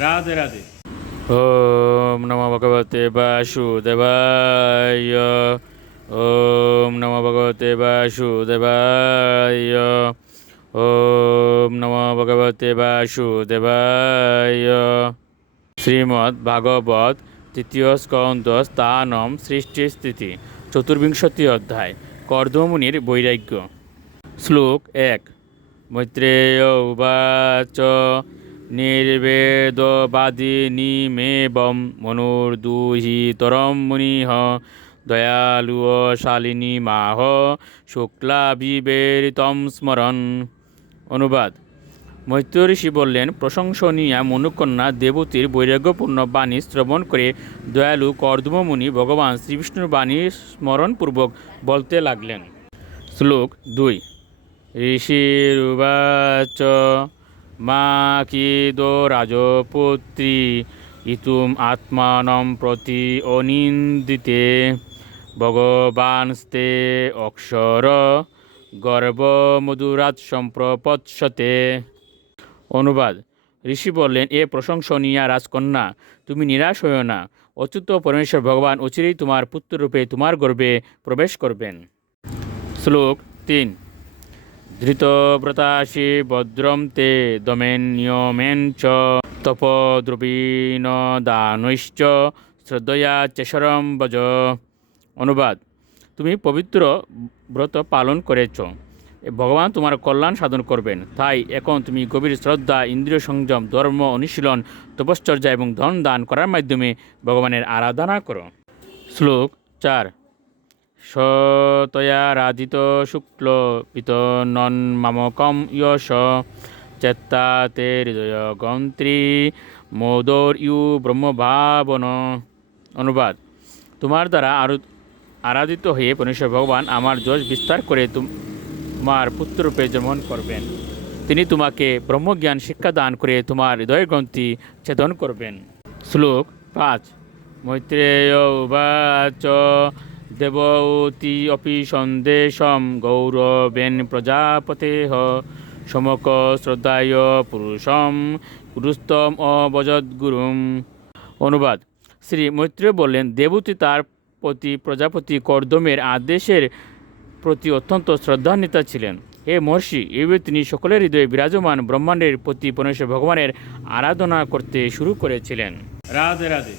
রাধে রাধে। ওম নমো ভগবতে বাসুদেবায়। ওম নমো ভগবতে বাসুদেবায়। ওম নমো ভগবতে বাসুদেবায়। শ্রীমদ্ ভাগবত তৃতীয় স্কন্ধ স্থানম সৃষ্টি স্থিতি চতুর্বিংশতি অধ্যায় কর্দমুনির বৈরাগ্য। শ্লোক ১। মৈত্রেয় উবাচ নির্বেদবাদিনীমেবং মনুর্দুহিতরং মুনিঃ দয়ালুঃ শালিনী মাহ শুক্লাভিবেরিতং স্মরণ। অনুবাদ। মৈত্র ঋষি বললেন, প্রশংসনীয়া মনুকন্যা দেবতীর বৈরাগ্যপূর্ণ বাণী শ্রবণ করে দয়ালু কর্দম মুনি ভগবান শ্রীবিষ্ণুর বাণী স্মরণপূর্বক বলতে লাগলেন। শ্লোক ২। ঋষিরুবাচ মা কিদো রাজপুত্রী ইতুম আত্মানম প্রতি অনিন্দিতে ভগবানস্তে অক্ষর গর্ভমধুরাৎ সম্প্রপৎসতে। অনুবাদ। ঋষি বললেন, এ প্রশংসনীয়া রাজকন্যা, তুমি নিরাশ হইও না। অচ্যুত পরমেশ্বর ভগবান অচিরেই তোমার পুত্ররূপে তোমার গর্ভে প্রবেশ করবেন। শ্লোক ৩। ধৃতব্রতাসি ভদ্রম তে দমেন্যমেন চ তপদ্রবীণ দানৈশ্চ শ্রদ্ধয়া চেশরম ভজ। অনুবাদ। তুমি পবিত্র ব্রত পালন করেছ, ভগবান তোমার কল্যাণ সাধন করবেন। তাই এখন তুমি গভীর শ্রদ্ধা, ইন্দ্রিয় সংযম, ধর্ম অনুশীলন, তপশ্চর্যা এবং ধন দান করার মাধ্যমে ভগবানের আরাধনা করো। শ্লোক ৪। সতয়া রাধিত শুক্ল পিত নন মামকম ইয়শ চেত্তা তে হৃদয় গন্ত্রী মোদর ইউ ব্রহ্মভাবন। অনুবাদ। তোমার দ্বারা আরাধিত হয়ে পরমেশ্বর ভগবান আমার যশ বিস্তার করে তোমার পুত্ররূপে জন্মগ্রহণ করবেন। তিনি তোমাকে ব্রহ্মজ্ঞান শিক্ষা দান করে তোমার হৃদয় গ্রন্থি ছেদন করবেন। শ্লোক ৫। মৈত্রেয় উবাচ দেবতী অপি সন্দেশম গৌরবেন প্রজাপতেহ সমক শ্রদ্ধায় পুরুষম গুরুস্তম অবজদ্গুরুম। অনুবাদ। শ্রী মৈত্রেয় বললেন, দেবতী তার প্রতি প্রজাপতি কর্দমের আদেশের প্রতি অত্যন্ত শ্রদ্ধান্বিতা ছিলেন। হে মহর্ষি, এইভাবে তিনি সকলের হৃদয়ে বিরাজমান ব্রহ্মাণ্ডের প্রতি পরমেশ্বর ভগবানের আরাধনা করতে শুরু করেছিলেন। রাধে রাধে।